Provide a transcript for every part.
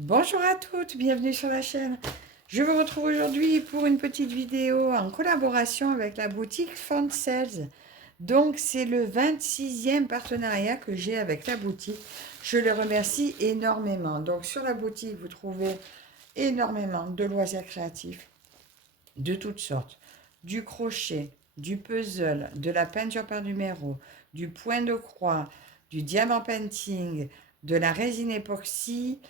Bonjour à toutes, bienvenue sur la chaîne. Je vous retrouve aujourd'hui pour une petite vidéo en collaboration avec la boutique Font Sales. Donc c'est le 26e partenariat que j'ai avec la boutique. Je les remercie énormément. Donc sur la boutique, vous trouvez énormément de loisirs créatifs de toutes sortes. Du crochet, du puzzle, de la peinture par numéro, du point de croix, du diamant painting, de la résine époxy.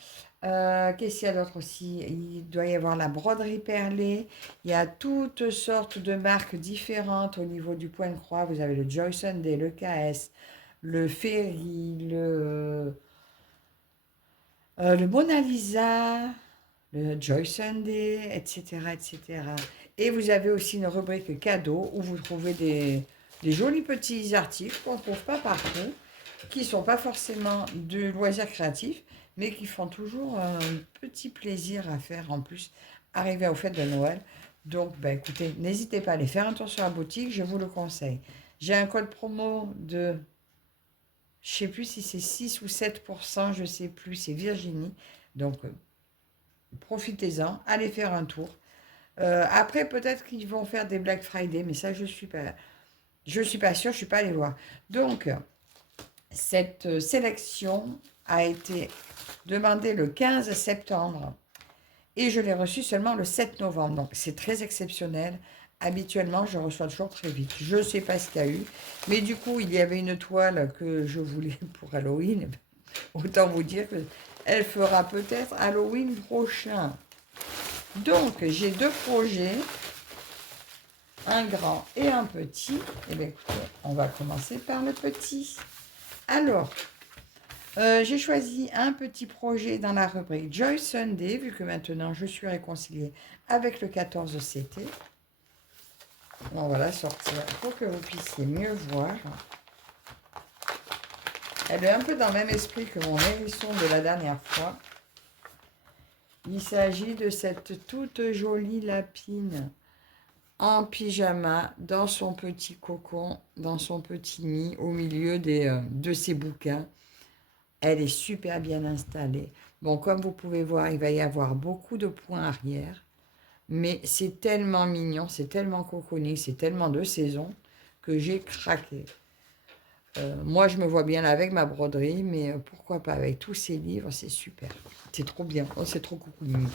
Qu'est-ce qu'il y a d'autre aussi? Il doit y avoir la broderie perlée. Il y a toutes sortes de marques différentes au niveau du point de croix. Vous avez le Joy Sunday, le KS, le Ferry, le Mona Lisa, le Joy Sunday, etc., etc. Et vous avez aussi une rubrique cadeaux où vous trouvez des jolis petits articles qu'on ne trouve pas partout, qui ne sont pas forcément de loisirs créatifs, mais qui font toujours un petit plaisir à faire en plus, arriver aux fêtes de Noël. Donc, ben, écoutez, n'hésitez pas à aller faire un tour sur la boutique, je vous le conseille. J'ai un code promo de, je ne sais plus si c'est 6 ou 7%, je ne sais plus, c'est Virginie. Donc, profitez-en, allez faire un tour. Après, peut-être qu'ils vont faire des Black Friday, mais ça, je suis pas sûre, je suis pas allée voir. Donc, cette sélection a été demandée le 15 septembre et je l'ai reçue seulement le 7 novembre. Donc, c'est très exceptionnel. Habituellement, je reçois toujours très vite. Je ne sais pas ce qu'il y a eu, mais du coup, il y avait une toile que je voulais pour Halloween. Autant vous dire qu'elle fera peut-être Halloween prochain. Donc, j'ai deux projets, un grand et un petit. Eh bien, écoutez, on va commencer par le petit. Alors, j'ai choisi un petit projet dans la rubrique Joy Sunday, vu que maintenant je suis réconciliée avec le 14 CT. On va la sortir pour que vous puissiez mieux voir. Elle est un peu dans le même esprit que mon hérisson de la dernière fois. Il s'agit de cette toute jolie lapine en pyjama, dans son petit cocon, dans son petit nid, au milieu de ses bouquins. Elle est super bien installée. Bon, comme vous pouvez voir, il va y avoir beaucoup de points arrière, mais c'est tellement mignon, c'est tellement cocooning, c'est tellement de saison que j'ai craqué. Moi, je me vois bien là avec ma broderie, mais pourquoi pas avec tous ces livres, c'est super. C'est trop bien, oh, c'est trop cocooning.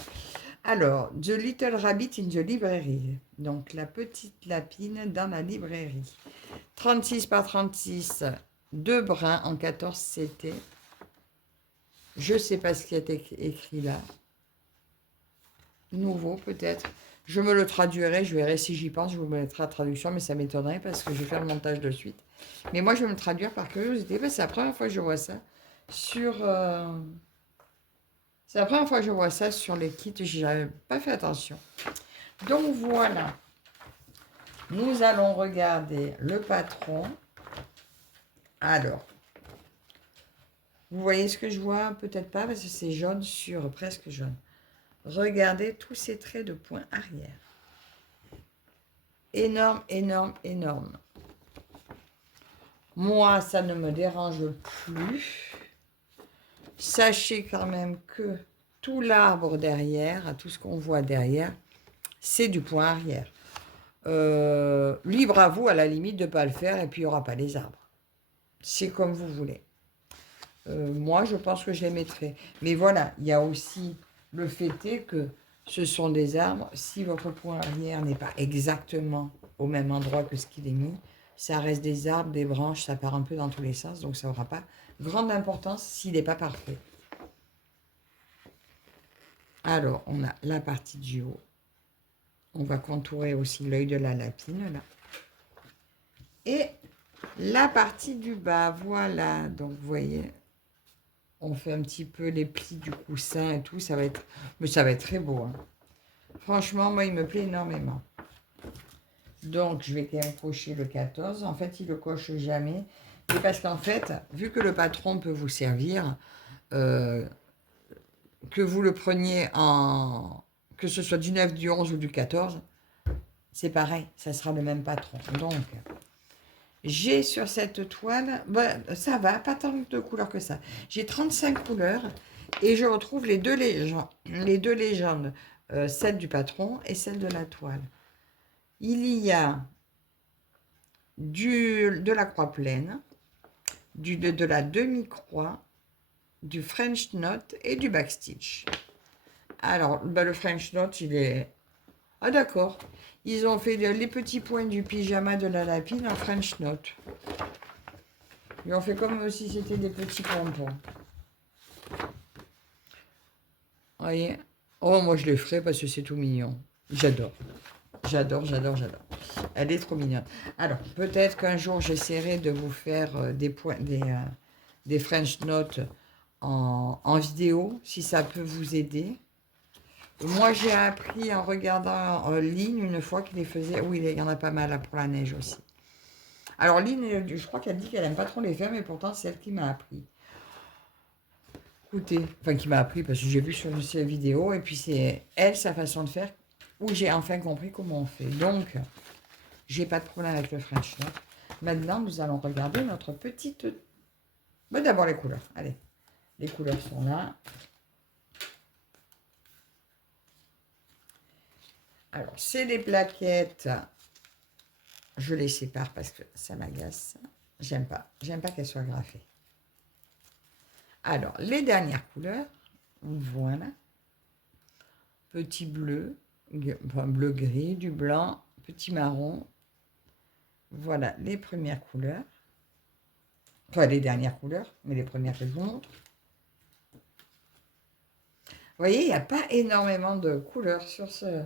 Alors, The Little Rabbit in the Library. Donc, la petite lapine dans la librairie. 36 par 36, deux brins en 14 CT. Je ne sais pas ce qui est écrit là. Nouveau, peut-être. Je me le traduirai, je verrai si j'y pense, je vous mettrai la traduction, mais ça m'étonnerait parce que je vais faire le montage de suite. Mais moi, je vais me traduire par curiosité, parce que c'est la première fois que je vois ça sur... C'est la première fois que je vois ça sur les kits, je n'avais pas fait attention. Donc voilà, nous allons regarder le patron. Alors, vous voyez ce que je vois? Peut-être pas, parce que c'est jaune sur presque jaune. Regardez tous ces traits de point arrière. Énorme, énorme, énorme. Moi, ça ne me dérange plus. Sachez quand même que tout l'arbre derrière, tout ce qu'on voit derrière, c'est du point arrière. Libre à vous, à la limite, de ne pas le faire, et puis il n'y aura pas les arbres. C'est comme vous voulez. Moi, je pense que je les mettrai. Mais voilà, il y a aussi le fait est que ce sont des arbres. Si votre point arrière n'est pas exactement au même endroit que ce qu'il est mis, ça reste des arbres, des branches, ça part un peu dans tous les sens, donc ça n'aura pas grande importance s'il n'est pas parfait. Alors, on a la partie du haut. On va contourer aussi l'œil de la lapine, là. Et la partie du bas, voilà. Donc, vous voyez, on fait un petit peu les plis du coussin et tout. Ça va être, mais ça va être très beau, hein. Franchement, moi, il me plaît énormément. Donc, je vais quand même cocher le 14. En fait, il ne le coche jamais. Et parce qu'en fait, vu que le patron peut vous servir, que vous le preniez en... que ce soit du 9, du 11 ou du 14, c'est pareil, ça sera le même patron. Donc, j'ai sur cette toile, ça va, pas tant de couleurs que ça. J'ai 35 couleurs. Et je retrouve les deux légendes, celle du patron et celle de la toile. Il y a de la croix pleine, de la demi-croix, du French knot et du backstitch. Alors, ben, le French knot, il est... Ah d'accord. Ils ont fait les petits points du pyjama de la lapine en French knot. Ils ont fait comme si c'était des petits pompons. Vous voyez? Oh, moi je les ferai parce que c'est tout mignon. J'adore. J'adore, j'adore, j'adore. Elle est trop mignonne. Alors, peut-être qu'un jour, j'essaierai de vous faire des French notes en vidéo, si ça peut vous aider. Moi, j'ai appris en regardant Lynn une fois qu'il les faisait. Oui, il y en a pas mal là, pour la neige aussi. Alors, Lynn, je crois qu'elle dit qu'elle aime pas trop les faire, mais pourtant, c'est elle qui m'a appris. Écoutez, enfin, qui m'a appris parce que j'ai vu sur ses vidéos, et puis c'est elle, sa façon de faire, où j'ai enfin compris comment on fait. Donc, j'ai pas de problème avec le French Knot. Maintenant, nous allons regarder notre petite... Ben, d'abord les couleurs. Allez, les couleurs sont là. Alors, c'est les plaquettes. Je les sépare parce que ça m'agace. J'aime pas qu'elles soient graffées. Alors, les dernières couleurs. Voilà. Petit bleu, enfin, bleu-gris, du blanc, petit marron. Voilà les premières couleurs. Enfin, les dernières couleurs, mais les premières que je vous montre. Vous voyez, il n'y a pas énormément de couleurs sur ce...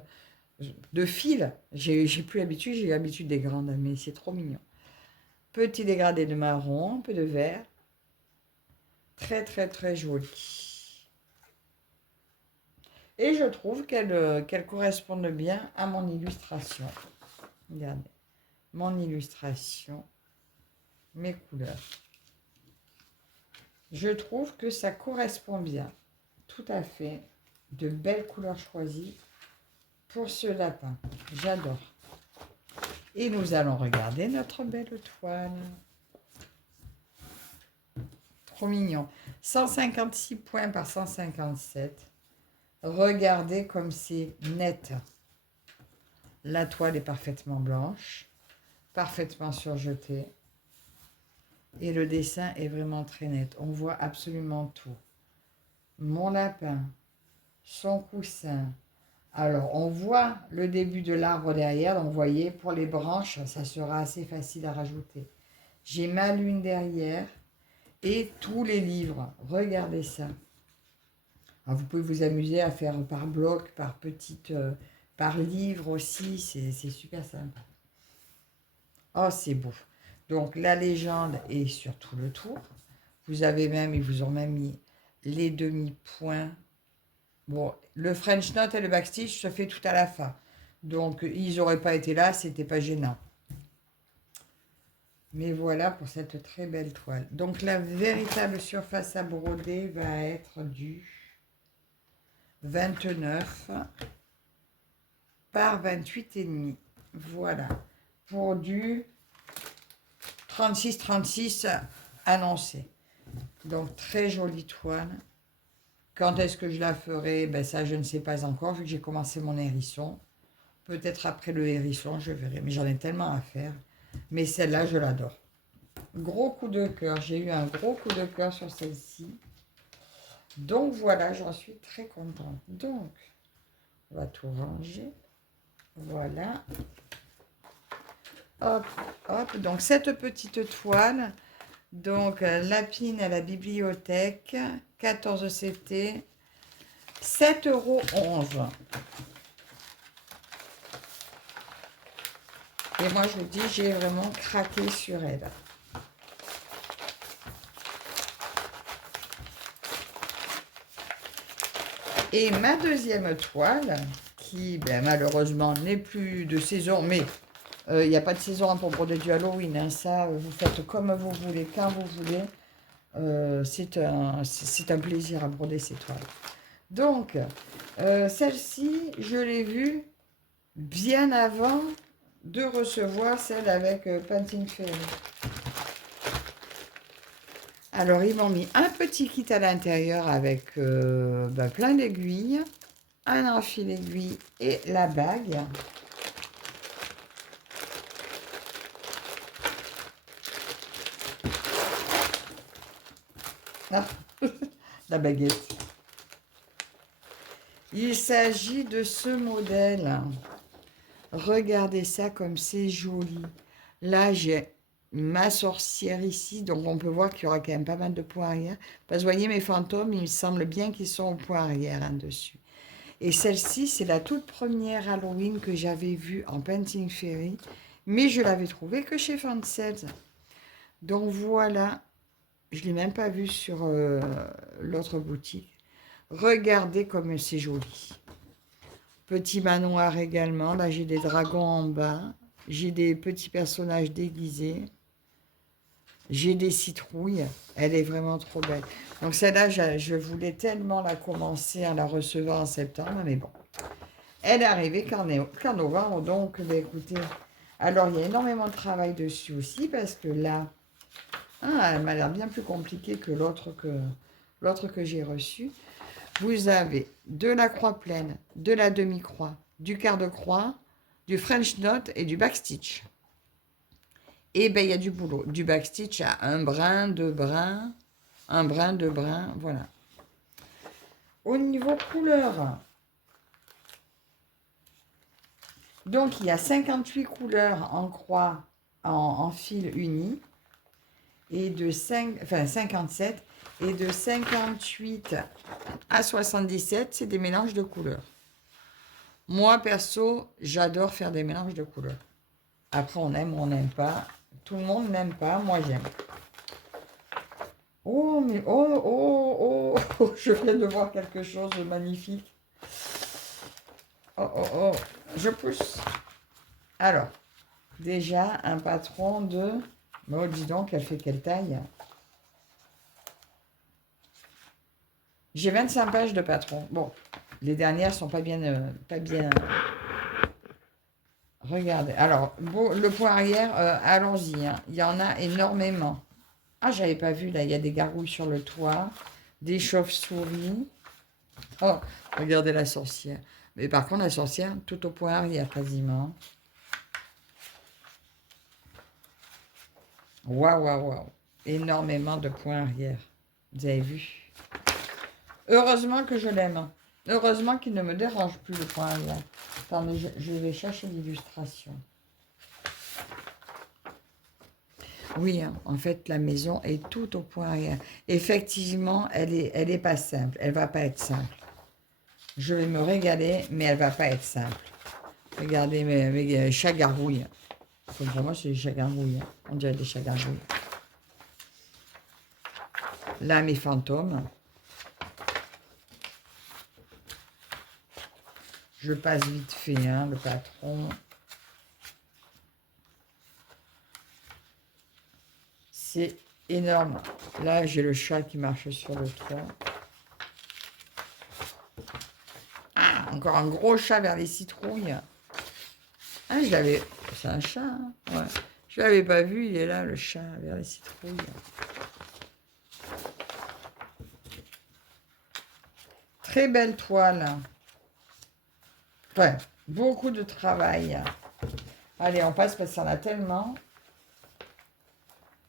De fils. J'ai plus l'habitude, j'ai l'habitude des grandes, mais c'est trop mignon. Petit dégradé de marron, un peu de vert. Très, très, très joli. Et je trouve qu'elles correspondent bien à mon illustration. Regardez. Mon illustration. Mes couleurs. Je trouve que ça correspond bien. Tout à fait. De belles couleurs choisies pour ce lapin. J'adore. Et nous allons regarder notre belle toile. Trop mignon. 156 points par 157. Regardez comme c'est net. La toile est parfaitement blanche, parfaitement surjetée. Et le dessin est vraiment très net. On voit absolument tout. Mon lapin, son coussin. Alors, on voit le début de l'arbre derrière. Donc, vous voyez, pour les branches, ça sera assez facile à rajouter. J'ai ma lune derrière et tous les livres. Regardez ça. Alors, vous pouvez vous amuser à faire par bloc, par livre aussi. C'est super sympa. Oh, c'est beau. Donc, la légende est sur tout le tour. Vous avez même, ils vous ont même mis les demi-points. Bon, le French knot et le backstitch se fait tout à la fin. Donc, ils n'auraient pas été là, c'était pas gênant. Mais voilà pour cette très belle toile. Donc, la véritable surface à broder va être du 29 par 28,5. Voilà. Pour du 36 annoncé. Donc, très jolie toile. Quand est-ce que je la ferai? Ben ça, je ne sais pas encore, vu que j'ai commencé mon hérisson. Peut-être après le hérisson, je verrai. Mais j'en ai tellement à faire. Mais celle-là, je l'adore. Gros coup de cœur. J'ai eu un gros coup de cœur sur celle-ci. Donc, voilà, j'en suis très contente. Donc, on va tout ranger. Voilà. Hop, hop. Donc, cette petite toile... Donc, lapine à la bibliothèque, 14 CT, 7,11 €. Et moi, je vous dis, j'ai vraiment craqué sur elle. Et ma deuxième toile, qui ben, malheureusement n'est plus de saison, mais il n'y a pas de saison pour broder du Halloween. Hein, ça, vous faites comme vous voulez, quand vous voulez. C'est un plaisir à broder ces toiles. Donc, celle-ci, je l'ai vue bien avant de recevoir celle avec Painting Fairy. Alors, ils m'ont mis un petit kit à l'intérieur avec plein d'aiguilles, un enfil aiguille et la bague. Ah, la baguette. Il s'agit de ce modèle. Regardez ça comme c'est joli. Là, j'ai ma sorcière ici, donc on peut voir qu'il y aura quand même pas mal de points arrière. Parce que vous voyez, mes fantômes, il me semble bien qu'ils sont au point arrière hein, dessus. Et celle-ci, c'est la toute première Halloween que j'avais vue en Painting Fairy, mais je l'avais trouvée que chez Fansets. Donc voilà, je ne l'ai même pas vue sur l'autre boutique. Regardez comme c'est joli. Petit manoir également. Là, j'ai des dragons en bas. J'ai des petits personnages déguisés. J'ai des citrouilles. Elle est vraiment trop belle. Donc celle-là, je voulais tellement la commencer à la recevoir en septembre. Mais bon, elle est arrivée qu'en novembre. Donc, bah, écoutez. Alors, il y a énormément de travail dessus aussi. Parce que là, elle m'a l'air bien plus compliquée que l'autre que j'ai reçu. Vous avez de la croix pleine, de la demi-croix, du quart de croix, du French knot et du backstitch. Et bien, il y a du boulot. Du backstitch à un brin, deux brins, un brin, deux brins, voilà. Au niveau couleur, donc il y a 58 couleurs en croix, en fil uni, et de 57, et de 58 à 77, c'est des mélanges de couleurs. Moi, perso, j'adore faire des mélanges de couleurs. Après, on aime ou on n'aime pas. Tout le monde n'aime pas, moi j'aime. Oh, mais je viens de voir quelque chose de magnifique. Oh, je pousse. Alors, déjà, un patron de... Oh, dis donc, elle fait quelle taille? J'ai 25 pages de patron. Bon, les dernières sont pas bien... Regardez. Alors, bon, le point arrière, allons-y. Hein. Il y en a énormément. Ah, j'avais pas vu, là, il y a des gargouilles sur le toit, des chauves-souris. Oh, regardez la sorcière. Mais par contre, la sorcière, tout au point arrière, quasiment. Waouh. Énormément de points arrière. Vous avez vu? Heureusement que je l'aime. Heureusement qu'il ne me dérange plus, le point arrière. Attendez, je vais chercher l'illustration. Oui, hein, en fait, la maison est tout au point arrière. Effectivement, elle est pas simple. Elle va pas être simple. Je vais me régaler, mais elle va pas être simple. Regardez mes chats gargouilles. Comme pour moi, c'est des chats gargouilles. Hein. On dirait des chats gargouilles. Là, mes fantômes. Je passe vite fait, hein, le patron. C'est énorme. Là, j'ai le chat qui marche sur le toit. Ah, encore un gros chat vers les citrouilles. Ah, je l'avais... C'est un chat, hein. Ouais. Je l'avais pas vu, il est là, le chat vers les citrouilles. Très belle toile. Ouais, beaucoup de travail. Allez, on passe parce qu'il y en a tellement.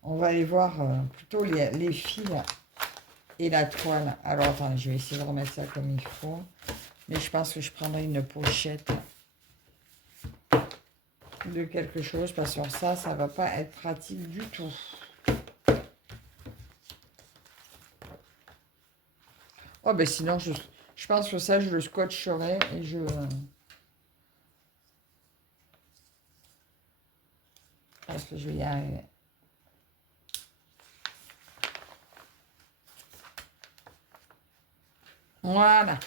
On va aller voir plutôt les fils et la toile. Alors, attendez, je vais essayer de remettre ça comme il faut. Mais je pense que je prendrai une pochette de quelque chose parce que ça va pas être pratique du tout. Oh, ben sinon, je pense que ça, je le scotcherai et je... Parce que je vais y arriver. Voilà.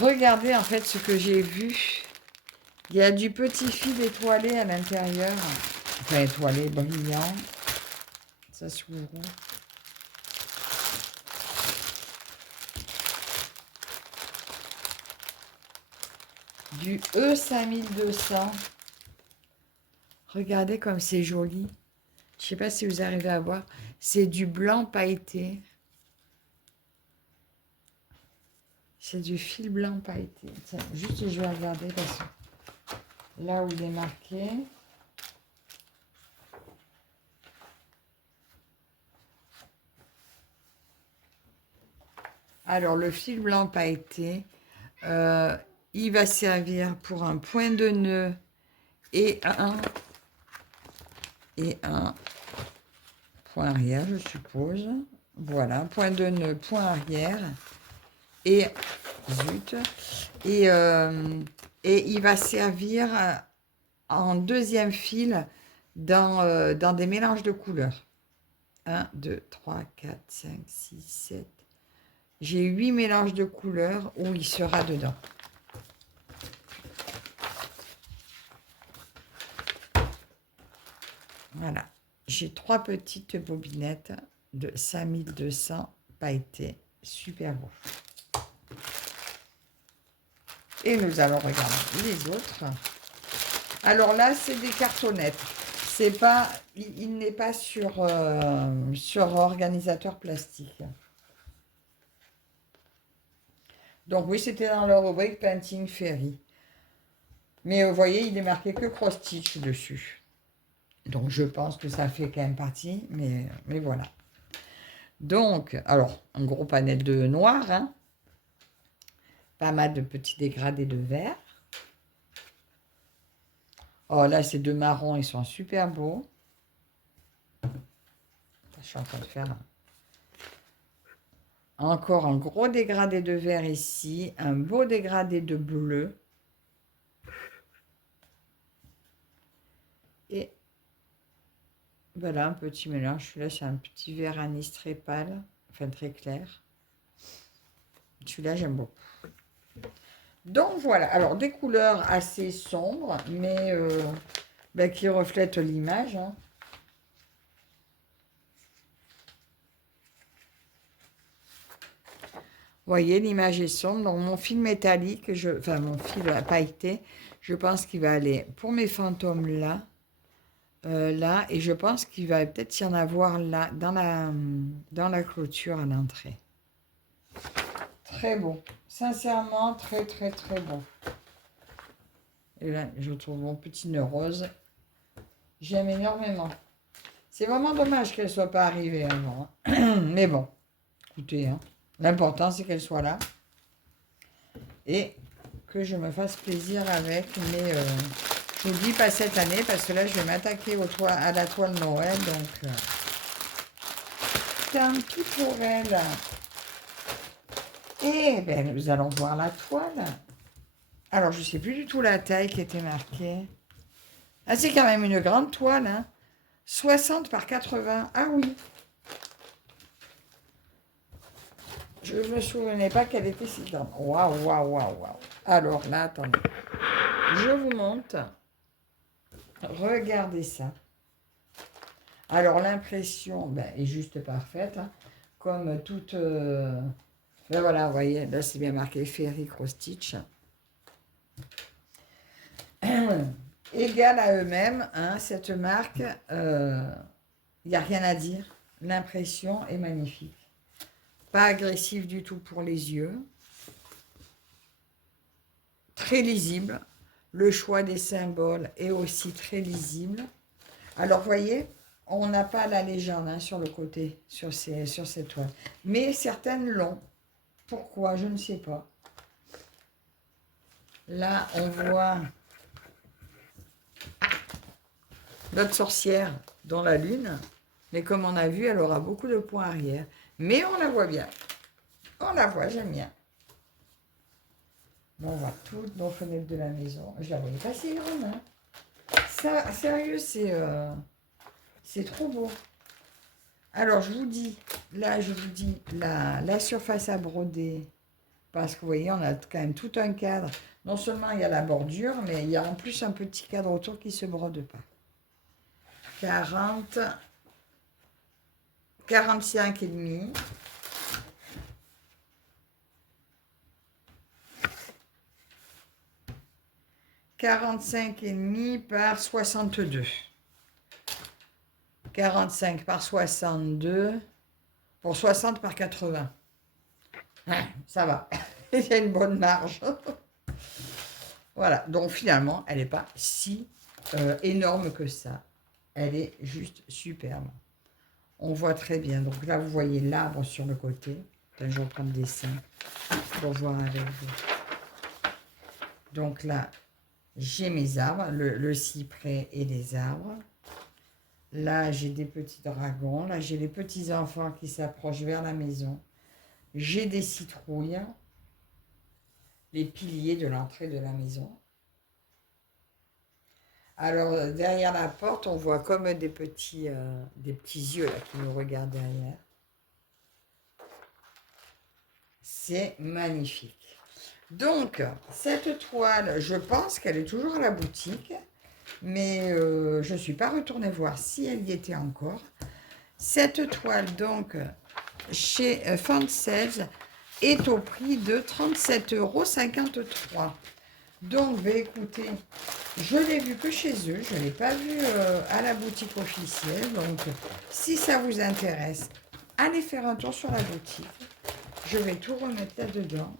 Regardez en fait ce que j'ai vu. Il y a du petit fil étoilé à l'intérieur. Enfin, étoilé, brillant. Ça s'ouvre. Du E5200. Regardez comme c'est joli. sais pas si vous arrivez à voir. C'est du blanc pailleté. C'est du fil blanc pailleté. Tiens, juste je vais regarder parce que là où il est marqué. Alors, le fil blanc pailleté, il va servir pour un point de nœud et un point arrière, je suppose. Voilà, point de nœud, point arrière. Et, zut, et il va servir en deuxième fil dans des mélanges de couleurs. 1, 2, 3, 4, 5, 6, 7. J'ai 8 mélanges de couleurs où il sera dedans. Voilà. J'ai 3 petites bobinettes de 5200 pailletés. Super beau. Et nous allons regarder les autres. Alors là, c'est des cartonnettes. C'est pas, il n'est pas sur organisateur plastique. Donc oui, c'était dans le rubrique Painting Fairy. Mais vous voyez, il est marqué que cross stitch dessus. Donc je pense que ça fait quand même partie, mais voilà. Donc, alors, un gros panel de noir, hein. Pas mal de petits dégradés de vert. Oh là, ces deux marrons, ils sont super beaux. Je suis en train de faire encore un gros dégradé de vert ici, un beau dégradé de bleu. Et voilà, un petit mélange. Celui-là, c'est un petit vert anis très pâle, enfin très clair. Celui-là, j'aime beaucoup. Donc voilà, alors des couleurs assez sombres, mais qui reflètent l'image, hein. Vous voyez, l'image est sombre. Donc mon fil métallique, mon fil pailleté, je pense qu'il va aller pour mes fantômes là, là, et je pense qu'il va peut-être y en avoir là, dans la clôture à l'entrée. Très beau. Sincèrement, très, très, très beau. Et là, je trouve mon petit nœud rose. J'aime énormément. C'est vraiment dommage qu'elle ne soit pas arrivée avant, hein. Mais bon, écoutez, hein, l'important, c'est qu'elle soit là. Et que je me fasse plaisir avec. Mais je vous dis pas cette année, parce que là, je vais m'attaquer à la toile Noël. Donc, tant pis pour elle. Et ben, nous allons voir la toile. Alors, je ne sais plus du tout la taille qui était marquée. Ah, c'est quand même une grande toile, hein. 60 par 80. Ah oui. Je ne me souvenais pas qu'elle était si grande. Waouh, waouh, waouh, waouh. Alors là, attendez. Je vous montre. Regardez ça. Alors, l'impression est juste parfaite, hein. Comme toute... Ben voilà, vous voyez, là, c'est bien marqué Fairy Cross Stitch. Égal à eux-mêmes, hein, cette marque, il n'y a rien à dire. L'impression est magnifique. Pas agressif du tout pour les yeux. Très lisible. Le choix des symboles est aussi très lisible. Alors, vous voyez, on n'a pas la légende, hein, sur le côté, sur ces toiles. Mais certaines l'ont. Pourquoi? Je ne sais pas. Là, on voit notre sorcière dans la lune. Mais comme on a vu, elle aura beaucoup de points arrière. Mais on la voit bien. On la voit, j'aime bien. On voit toutes nos fenêtres de la maison. Je la voyais pas si grande, hein. Ça, sérieux, c'est trop beau. Alors, je vous dis, là, la surface à broder. Parce que vous voyez, on a quand même tout un cadre. Non seulement il y a la bordure, mais il y a en plus un petit cadre autour qui ne se brode pas. 40, 45 et demi. 45 et demi par 62. 45 par 62 pour 60 par 80. Ouais, ça va. Il y a une bonne marge. Voilà, donc finalement, elle n'est pas si énorme que ça. Elle est juste superbe. On voit très bien. Donc là, vous voyez l'arbre sur le côté. Attends, je reprends le dessin pour voir avec vous. Donc là, j'ai mes arbres, le cyprès et les arbres. Là, j'ai des petits dragons. Là, j'ai les petits enfants qui s'approchent vers la maison. J'ai des citrouilles, les piliers de l'entrée de la maison. Alors, derrière la porte, on voit comme des petits yeux là, qui nous regardent derrière. C'est magnifique. Donc, cette toile, je pense qu'elle est toujours à la boutique, mais je ne suis pas retournée voir si elle y était encore. Cette toile, donc, chez Fansels, est au prix de 37,53 €. Donc, écoutez, je l'ai vu que chez eux, je ne l'ai pas vu à la boutique officielle. Donc, si ça vous intéresse, allez faire un tour sur la boutique. Je vais tout remettre là-dedans.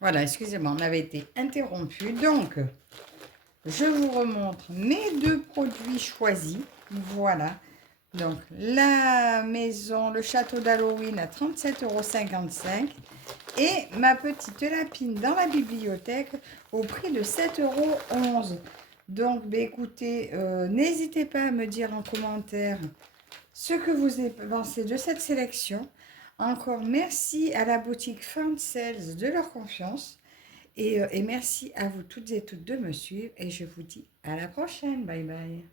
Voilà, excusez-moi, on avait été interrompu. Donc, je vous remontre mes deux produits choisis. Voilà. Donc, la maison, le château d'Halloween à 37,55 € et ma petite lapine dans la bibliothèque au prix de 7,11 €. Donc, écoutez, n'hésitez pas à me dire en commentaire ce que vous avez pensé de cette sélection. Encore merci à la boutique Fansels de leur confiance. Et merci à vous toutes et toutes de me suivre. Et je vous dis à la prochaine. Bye bye.